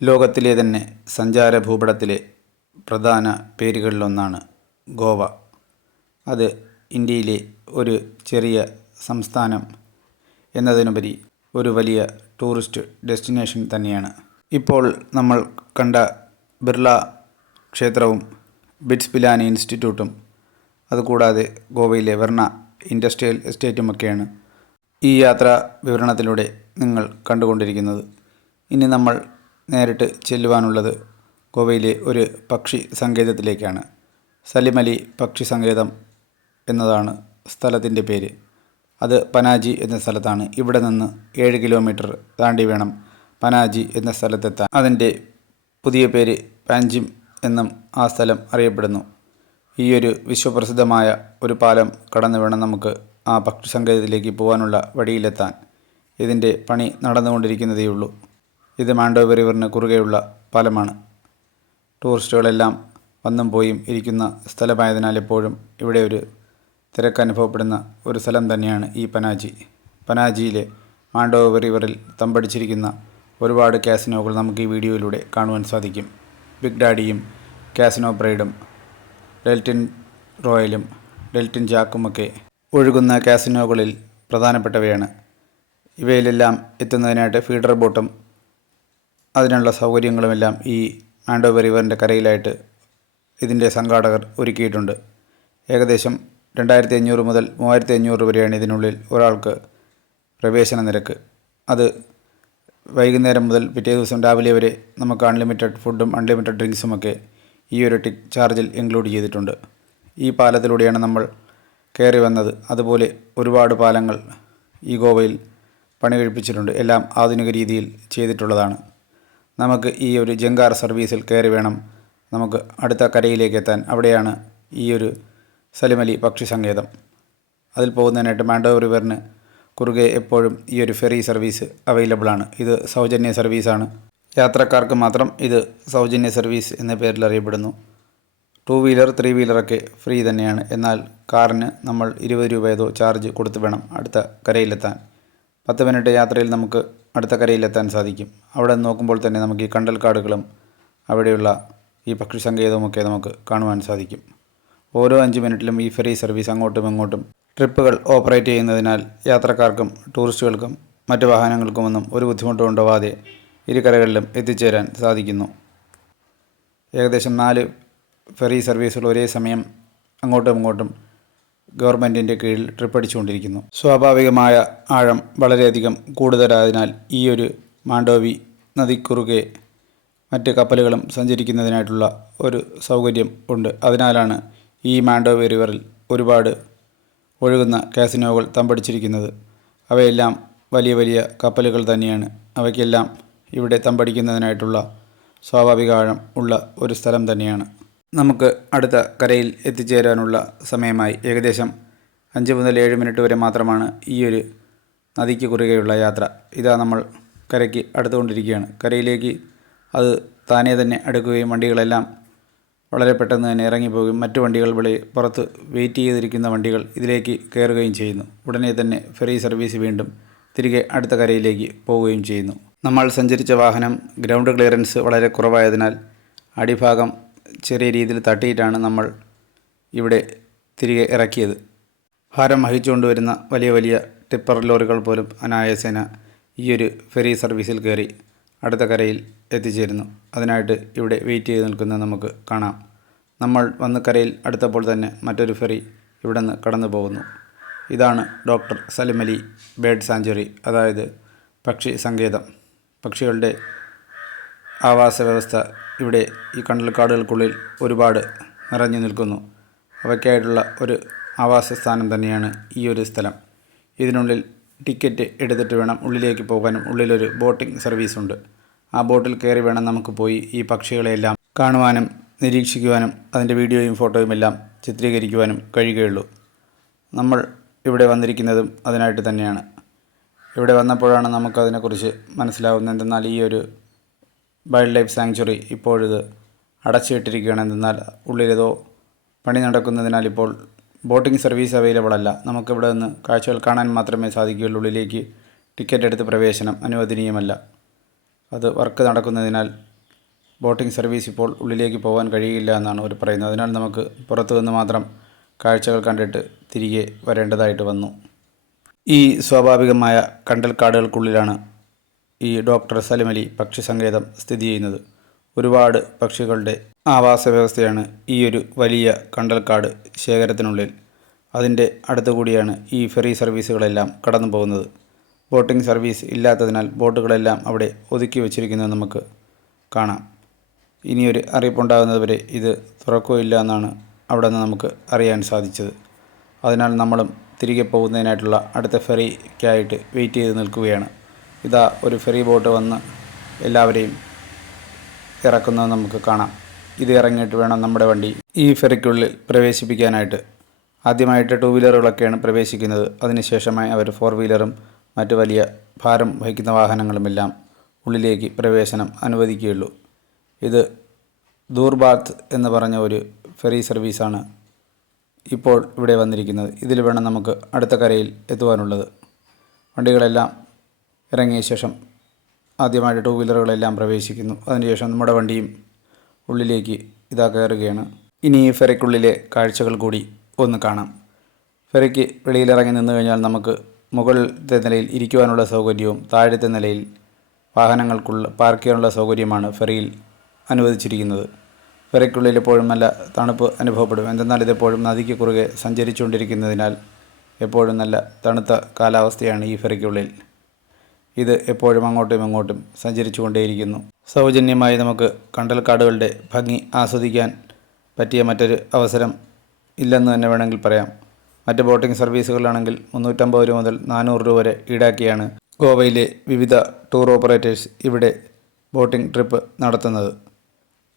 ലോകത്തിലെ തന്നെ സഞ്ചാര ഭൂപടത്തിലെ പ്രധാന പേരുകളിലൊന്നാണ് ഗോവ. അത് ഇന്ത്യയിലെ ഒരു ചെറിയ സംസ്ഥാനം എന്നതിനുപരി ഒരു വലിയ ടൂറിസ്റ്റ് ഡെസ്റ്റിനേഷൻ തന്നെയാണ്. ഇപ്പോൾ നമ്മൾ കണ്ട ബിർള ക്ഷേത്രവും ബിറ്റ്സ് പിലാനി ഇൻസ്റ്റിറ്റ്യൂട്ടും അതുകൂടാതെ ഗോവയിലെ വെർണ ഇൻഡസ്ട്രിയൽ എസ്റ്റേറ്റുമൊക്കെയാണ് ഈ യാത്രാ വിവരണത്തിലൂടെ നിങ്ങൾ കണ്ടുകൊണ്ടിരിക്കുന്നത്. ഇനി നമ്മൾ നേരിട്ട് ചെല്ലുവാനുള്ളത് ഗോവയിലെ ഒരു പക്ഷി സങ്കേതത്തിലേക്കാണ്. സലിമലി പക്ഷി സങ്കേതം എന്നതാണ് സ്ഥലത്തിന്റെ പേര്. അത് പനാജി എന്ന സ്ഥലത്താണ്. ഇവിടെ നിന്ന് ഏഴ് കിലോമീറ്റർ താണ്ടി വേണം പനാജി എന്ന സ്ഥലത്തെത്താൻ. അതിന്റെ പുതിയ പേര് പാഞ്ചിം എന്നും ആ സ്ഥലം അറിയപ്പെടുന്നു. ഈ ഒരു വിശ്വപ്രസിദ്ധമായ ഒരു പാലം കടന്നു വേണം നമുക്ക് ആ പക്ഷി സങ്കേതത്തിലേക്ക് പോകാനുള്ള വഴിയിലെത്താൻ. ഇതിന്റെ പണി നടന്നുകൊണ്ടിരിക്കുന്നതേയുള്ളൂ. ഇത് മാൻഡോവി റിവറിന് കുറുകെയുള്ള പാലമാണ്. ടൂറിസ്റ്റുകളെല്ലാം വന്നും പോയും ഇരിക്കുന്ന സ്ഥലമായതിനാൽ എപ്പോഴും ഇവിടെ ഒരു തിരക്ക് അനുഭവപ്പെടുന്ന ഒരു സ്ഥലം തന്നെയാണ് ഈ പനാജി. പനാജിയിലെ മാൻഡോവി റിവറിൽ തമ്പടിച്ചിരിക്കുന്ന ഒരുപാട് കാസിനോകൾ നമുക്ക് ഈ വീഡിയോയിലൂടെ കാണുവാൻ സാധിക്കും. ബിഗ് ഡാഡിയും കാസിനോ ബ്രൈഡും ഡെൽറ്റിൻ റോയലും ഡെൽറ്റിൻ ജാക്കുമൊക്കെ ഒഴുകുന്ന കാസിനോകളിൽ പ്രധാനപ്പെട്ടവയാണ്. ഇവയിലെല്ലാം എത്തുന്നതിനായിട്ട് ഫീഡർ ബോട്ടും അതിനുള്ള സൗകര്യങ്ങളുമെല്ലാം ഈ ആൻഡോവർ റിവറിന്റെ കരയിലായിട്ട് ഇതിന്റെ സംഘാടകർ ഒരുക്കിയിട്ടുണ്ട്. ഏകദേശം രണ്ടായിരത്തി അഞ്ഞൂറ് മുതൽ മൂവായിരത്തി അഞ്ഞൂറ് വരെയാണ് ഇതിനുള്ളിൽ ഒരാൾക്ക് പ്രവേശന നിരക്ക്. അത് വൈകുന്നേരം മുതൽ പിറ്റേ ദിവസം രാവിലെ വരെ നമുക്ക് അൺലിമിറ്റഡ് ഫുഡും അൺലിമിറ്റഡ് ഡ്രിങ്ക്സുമൊക്കെ ഈ ഒരു ടിക് ചാർജിൽ ഇൻക്ലൂഡ് ചെയ്തിട്ടുണ്ട്. ഈ പാലത്തിലൂടെയാണ് നമ്മൾ കയറി വന്നത്. അതുപോലെ ഒരുപാട് പാലങ്ങൾ ഈ ഗോവയിൽ പണി കഴിപ്പിച്ചിട്ടുണ്ട് എല്ലാം ആധുനിക രീതിയിൽ ചെയ്തിട്ടുള്ളതാണ്. നമുക്ക് ഈ ഒരു ജങ്കാർ സർവീസിൽ കയറി വേണം. നമുക്ക് അടുത്ത കരയിലേക്ക് എത്താൻ. അവിടെയാണ് ഈ ഒരു സലിമലി പക്ഷി സങ്കേതം. അതിൽ പോകുന്നതിനായിട്ട് മാൻഡോ റിവറിന് കുറുകെ എപ്പോഴും ഈ ഒരു ഫെറി സർവീസ് അവൈലബിൾ ആണ്. ഇത് സൗജന്യ സർവീസാണ്. യാത്രക്കാർക്ക് മാത്രം ഇത് സൗജന്യ സർവീസ് എന്ന പേരിൽ അറിയപ്പെടുന്നു. ടു വീലർ ത്രീ വീലറൊക്കെ ഫ്രീ തന്നെയാണ്. എന്നാൽ കാറിന് നമ്മൾ ഇരുപത് രൂപ ഏതോ ചാർജ് കൊടുത്ത് വേണം അടുത്ത കരയിലെത്താൻ. പത്ത് മിനിറ്റ് യാത്രയിൽ നമുക്ക് അടുത്ത കരയിലെത്താൻ സാധിക്കും. അവിടെ നോക്കുമ്പോൾ തന്നെ നമുക്ക് ഈ കണ്ടൽക്കാടുകളും അവിടെയുള്ള ഈ പക്ഷി സങ്കേതവുമൊക്കെ നമുക്ക് കാണുവാൻ സാധിക്കും. ഓരോ അഞ്ച് മിനിറ്റിലും ഈ ഫെറി സർവീസ് അങ്ങോട്ടും ഇങ്ങോട്ടും ട്രിപ്പുകൾ ഓപ്പറേറ്റ് ചെയ്യുന്നതിനാൽ യാത്രക്കാർക്കും ടൂറിസ്റ്റുകൾക്കും മറ്റ് വാഹനങ്ങൾക്കുമൊന്നും ഒരു ബുദ്ധിമുട്ടും ഉണ്ടാവാതെ ഇരുകരകളിലും എത്തിച്ചേരാൻ സാധിക്കുന്നു. ഏകദേശം നാല് ഫെറി സർവീസുകൾ ഒരേ സമയം അങ്ങോട്ടും ഇങ്ങോട്ടും ഗവൺമെന്റിന്റെ കീഴിൽ ട്രിപ്പ് അടിച്ചുകൊണ്ടിരിക്കുന്നു. സ്വാഭാവികമായ ആഴം വളരെയധികം കൂടുതലായതിനാൽ ഈ ഒരു മാണ്ഡോവി നദിക്കുറുകെ മറ്റ് കപ്പലുകളും സഞ്ചരിക്കുന്നതിനായിട്ടുള്ള ഒരു സൗകര്യം ഉണ്ട്. അതിനാലാണ് ഈ മാൻഡോവി റിവറിൽ ഒരുപാട് ഒഴുകുന്ന കാസിനോകൾ തമ്പടിച്ചിരിക്കുന്നത്. അവയെല്ലാം വലിയ വലിയ കപ്പലുകൾ തന്നെയാണ്. അവയ്ക്കെല്ലാം ഇവിടെ തമ്പടിക്കുന്നതിനായിട്ടുള്ള സ്വാഭാവിക ആഴം ഉള്ള ഒരു സ്ഥലം തന്നെയാണ്. നമുക്ക് അടുത്ത കരയിൽ എത്തിച്ചേരാനുള്ള സമയമായി ഏകദേശം അഞ്ച് മുതൽ ഏഴ് മിനിറ്റ് വരെ മാത്രമാണ് ഈ ഒരു നദിക്ക് കുറുകെയുള്ള യാത്ര. ഇതാ നമ്മൾ കരയ്ക്ക് അടുത്തുകൊണ്ടിരിക്കുകയാണ്. കരയിലേക്ക് അത് താനേ തന്നെ അടുക്കുകയും വണ്ടികളെല്ലാം വളരെ പെട്ടെന്ന് തന്നെ ഇറങ്ങിപ്പോകുകയും മറ്റു വണ്ടികൾ വെളി പുറത്ത് വെയിറ്റ് ചെയ്തിരിക്കുന്ന വണ്ടികൾ ഇതിലേക്ക് കയറുകയും ചെയ്യുന്നു. ഉടനെ തന്നെ ഫെറി സർവീസ് വീണ്ടും തിരികെ അടുത്ത കരയിലേക്ക് പോവുകയും ചെയ്യുന്നു. നമ്മൾ സഞ്ചരിച്ച വാഹനം ഗ്രൗണ്ട് ക്ലിയറൻസ് വളരെ കുറവായതിനാൽ അടിഭാഗം ചെറിയ രീതിയിൽ തട്ടിയിട്ടാണ് നമ്മൾ ഇവിടെ തിരികെ ഇറക്കിയത്. ഭാരം വഹിച്ചുകൊണ്ട് വരുന്ന വലിയ വലിയ ടിപ്പർ ലോറികൾ പോലും അനായാസേന ഈയൊരു ഫെറി സർവീസിൽ കയറി അടുത്ത കരയിൽ എത്തിച്ചേരുന്നു. അതിനായിട്ട് ഇവിടെ വെയിറ്റ് ചെയ്ത് നിൽക്കുന്നത് നമുക്ക് കാണാം. നമ്മൾ വന്ന് കരയിൽ അടുത്തപ്പോൾ തന്നെ മറ്റൊരു ഫെറി ഇവിടെ നിന്ന് കടന്നു പോകുന്നു. ഇതാണ് ഡോക്ടർ സലിമലി ബേഡ് സാഞ്ചുറി അതായത് പക്ഷി സങ്കേതം. പക്ഷികളുടെ ആവാസ വ്യവസ്ഥ ഇവിടെ ഈ കണ്ടൽക്കാടുകൾക്കുള്ളിൽ ഒരുപാട് നിറഞ്ഞു നിൽക്കുന്നു. അവയ്ക്കായിട്ടുള്ള ഒരു ആവാസ സ്ഥാനം തന്നെയാണ് ഈ ഒരു സ്ഥലം. ഇതിനുള്ളിൽ ടിക്കറ്റ് എടുത്തിട്ട് വേണം ഉള്ളിലേക്ക് പോകാനും. ഉള്ളിലൊരു ബോട്ടിംഗ് സർവീസ് ഉണ്ട് ആ ബോട്ടിൽ കയറി വേണം നമുക്ക് പോയി ഈ പക്ഷികളെയെല്ലാം കാണുവാനും നിരീക്ഷിക്കുവാനും അതിന്റെ വീഡിയോയും ഫോട്ടോയും എല്ലാം ചിത്രീകരിക്കുവാനും കഴിയുകയുള്ളൂ. നമ്മൾ ഇവിടെ വന്നിരിക്കുന്നതും അതിനായിട്ട് തന്നെയാണ്. ഇവിടെ വന്നപ്പോഴാണ് നമുക്കതിനെക്കുറിച്ച് മനസ്സിലാവുന്നത്. എന്തെന്നാൽ ഈ ഒരു വൈൽഡ് ലൈഫ് സാങ്ച്വറി ഇപ്പോഴിത് അടച്ചിട്ടിരിക്കുകയാണ്. എന്നാൽ ഉള്ളിലേതോ പണി നടക്കുന്നതിനാൽ ഇപ്പോൾ ബോട്ടിംഗ് സർവീസ് അവൈലബിൾ അല്ല. നമുക്കിവിടെ നിന്ന് കാഴ്ചകൾ കാണാൻ മാത്രമേ സാധിക്കുകയുള്ളൂ. ഉള്ളിലേക്ക് ടിക്കറ്റ് എടുത്ത് പ്രവേശനം അനുവദനീയമല്ല. അത് വർക്ക് നടക്കുന്നതിനാൽ ബോട്ടിംഗ് സർവീസ് ഇപ്പോൾ ഉള്ളിലേക്ക് പോകാൻ കഴിയില്ല എന്നാണ് അവർ പറയുന്നത്. അതിനാൽ നമുക്ക് പുറത്തു നിന്ന് മാത്രം കാഴ്ചകൾ കണ്ടിട്ട് തിരികെ വരേണ്ടതായിട്ട് വന്നു. ഈ സ്വാഭാവികമായ കണ്ടൽക്കാടുകൾക്കുള്ളിലാണ് ഈ ഡോക്ടർ സലിമലി പക്ഷി സങ്കേതം സ്ഥിതി ചെയ്യുന്നത്. ഒരുപാട് പക്ഷികളുടെ ആവാസ വ്യവസ്ഥയാണ് ഈ ഒരു വലിയ കണ്ടൽക്കാട് ശേഖരത്തിനുള്ളിൽ. അതിന്റെ അടുത്തുകൂടിയാണ് ഈ ഫെറി സർവീസുകളെല്ലാം കടന്നു പോകുന്നത് ബോട്ടിംഗ് സർവീസ് ഇല്ലാത്തതിനാൽ ബോട്ടുകളെല്ലാം അവിടെ ഒതുക്കി വച്ചിരിക്കുന്നത് നമുക്ക് കാണാം. ഇനിയൊരു അറിയിപ്പുണ്ടാകുന്നതുവരെ ഇത് തുറക്കുകയില്ല എന്നാണ് അവിടെ നിന്ന് നമുക്ക് അറിയാൻ സാധിച്ചത്. അതിനാൽ നമ്മളും തിരികെ പോകുന്നതിനായിട്ടുള്ള അടുത്ത ഫെറിക്കായിട്ട് വെയിറ്റ് ചെയ്ത് നിൽക്കുകയാണ്. ഇതാ ഒരു ഫെറി ബോട്ട് വന്ന് എല്ലാവരെയും ഇറക്കുന്നത് നമുക്ക് കാണാം. ഇത് ഇറങ്ങിയിട്ട് വേണം നമ്മുടെ വണ്ടി ഈ ഫെറിക്കുള്ളിൽ പ്രവേശിപ്പിക്കാനായിട്ട്. ആദ്യമായിട്ട് ടു വീലറുകളൊക്കെയാണ് പ്രവേശിക്കുന്നത്. അതിനുശേഷമായി അവർ ഫോർ വീലറും മറ്റ് വലിയ ഭാരം വഹിക്കുന്ന വാഹനങ്ങളുമെല്ലാം ഉള്ളിലേക്ക് പ്രവേശനം അനുവദിക്കുകയുള്ളൂ. ഇത് ദൂർബാത്ത് എന്ന് പറഞ്ഞ ഒരു ഫെറി സർവീസാണ് ഇപ്പോൾ ഇവിടെ വന്നിരിക്കുന്നത്. ഇതിൽ വേണം നമുക്ക് അടുത്ത കരയിൽ എത്തുവാനുള്ളത്. വണ്ടികളെല്ലാം ഇറങ്ങിയ ശേഷം ആദ്യമായിട്ട് ടൂ വീലറുകളെല്ലാം പ്രവേശിക്കുന്നു. അതിനുശേഷം നമ്മുടെ വണ്ടിയും ഉള്ളിലേക്ക് ഇതാ കയറുകയാണ്. ഇനി ഫെറിക്കുള്ളിലെ കാഴ്ചകൾ കൂടി ഒന്ന് കാണാം. ഫെറിക്ക് വെളിയിലിറങ്ങി നിന്ന് കഴിഞ്ഞാൽ നമുക്ക് മുകളിലത്തെ നിലയിൽ ഇരിക്കുവാനുള്ള സൗകര്യവും താഴത്തെ നിലയിൽ വാഹനങ്ങൾക്കുള്ള പാർക്ക് ചെയ്യാനുള്ള സൗകര്യമാണ് ഫെറിയിൽ അനുവദിച്ചിരിക്കുന്നത്. ഫെറിക്കുള്ളിൽ എപ്പോഴും നല്ല തണുപ്പ് അനുഭവപ്പെടും. എന്തെന്നാൽ ഇതെപ്പോഴും നദിക്ക് കുറുകെ സഞ്ചരിച്ചുകൊണ്ടിരിക്കുന്നതിനാൽ എപ്പോഴും നല്ല തണുത്ത കാലാവസ്ഥയാണ് ഈ ഫെറിക്കുള്ളിൽ. ഇത് എപ്പോഴും അങ്ങോട്ടും ഇങ്ങോട്ടും സഞ്ചരിച്ചു കൊണ്ടേയിരിക്കുന്നു സൗജന്യമായി നമുക്ക് കണ്ടൽക്കാടുകളുടെ ഭംഗി ആസ്വദിക്കാൻ പറ്റിയ മറ്റൊരു അവസരം ഇല്ലെന്ന് തന്നെ വേണമെങ്കിൽ പറയാം. മറ്റ് ബോട്ടിംഗ് സർവീസുകളാണെങ്കിൽ മുന്നൂറ്റമ്പത് രൂപ മുതൽ നാനൂറ് രൂപ വരെ ഈടാക്കിയാണ് ഗോവയിലെ വിവിധ ടൂർ ഓപ്പറേറ്റേഴ്സ് ഇവിടെ ബോട്ടിംഗ് ട്രിപ്പ് നടത്തുന്നത്.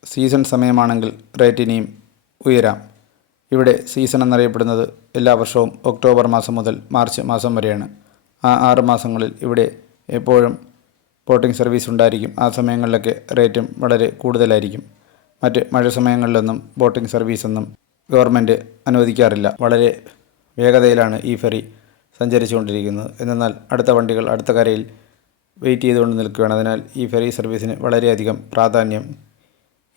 സീസൺ സമയമാണെങ്കിൽ റേറ്റ് ഇനിയും ഉയരാം. ഇവിടെ സീസൺ എന്നറിയപ്പെടുന്നത് എല്ലാ വർഷവും ഒക്ടോബർ മാസം മുതൽ മാർച്ച് മാസം വരെയാണ്. ആ ആറ് മാസങ്ങളിൽ ഇവിടെ എപ്പോഴും ബോട്ടിംഗ് സർവീസ് ഉണ്ടായിരിക്കും. ആ സമയങ്ങളിലൊക്കെ റേറ്റും വളരെ കൂടുതലായിരിക്കും. മറ്റ് മഴ സമയങ്ങളിലൊന്നും ബോട്ടിംഗ് സർവീസൊന്നും ഗവൺമെന്റ് അനുവദിക്കാറില്ല. വളരെ വേഗതയിലാണ് ഈ ഫെറി സഞ്ചരിച്ചുകൊണ്ടിരിക്കുന്നത്. എന്നാൽ അടുത്ത വണ്ടികൾ അടുത്ത കരയിൽ വെയിറ്റ് ചെയ്തുകൊണ്ട് നിൽക്കുകയാണ്. അതിനാൽ ഈ ഫെറി സർവീസിന് വളരെയധികം പ്രാധാന്യം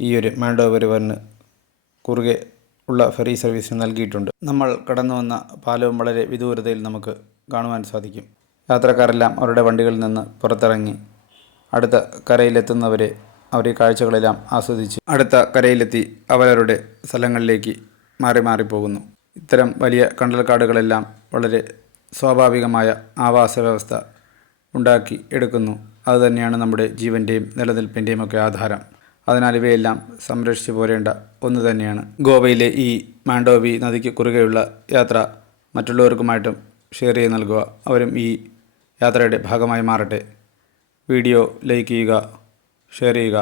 ഈ ഒരു മാൻഡോവരുവറിന് കുറുകെ ഉള്ള ഫെറി സർവീസിന് നൽകിയിട്ടുണ്ട്. നമ്മൾ കടന്നു വന്ന പാലവും വളരെ വിദൂരതയിൽ നമുക്ക് കാണുവാൻ സാധിക്കും. യാത്രക്കാരെല്ലാം അവരുടെ വണ്ടികളിൽ നിന്ന് പുറത്തിറങ്ങി അടുത്ത കരയിലെത്തുന്നവരെ അവർ ഈ കാഴ്ചകളെല്ലാം ആസ്വദിച്ച് അടുത്ത കരയിലെത്തി അവരവരുടെ സ്ഥലങ്ങളിലേക്ക് മാറി മാറിപ്പോകുന്നു ഇത്തരം വലിയ കണ്ടൽക്കാടുകളെല്ലാം വളരെ സ്വാഭാവികമായ ആവാസ വ്യവസ്ഥ ഉണ്ടാക്കി എടുക്കുന്നു. അതുതന്നെയാണ് നമ്മുടെ ജീവന്റെയും നിലനിൽപ്പിന്റെയും ഒക്കെ ആധാരം. അതിനാൽ ഇവയെല്ലാം സംരക്ഷിച്ചു പോരേണ്ട ഒന്ന് തന്നെയാണ്. ഗോവയിലെ ഈ മാണ്ടോവി നദിക്ക് കുറുകെയുള്ള യാത്ര മറ്റുള്ളവർക്കുമായിട്ടും ഷെയർ ചെയ്ത് നൽകുക. അവരും ഈ യാത്രയുടെ ഭാഗമായി മാറട്ടെ. വീഡിയോ ലൈക്ക് ചെയ്യുക ഷെയർ ചെയ്യുക.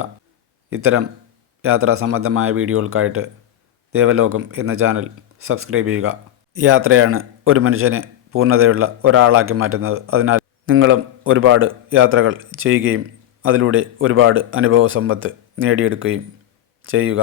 ഇത്തരം യാത്രാ സംബന്ധമായ വീഡിയോകൾക്കായിട്ട് ദേവലോകം എന്ന ചാനൽ സബ്സ്ക്രൈബ് ചെയ്യുക. യാത്രയാണ് ഒരു മനുഷ്യനെ പൂർണതയുള്ള ഒരാളാക്കി മാറ്റുന്നത്. അതിനാൽ നിങ്ങളും ഒരുപാട് യാത്രകൾ ചെയ്യുകയും അതിലൂടെ ഒരുപാട് അനുഭവ സമ്പത്ത് നേടിയെടുക്കുകയും ചെയ്യുക.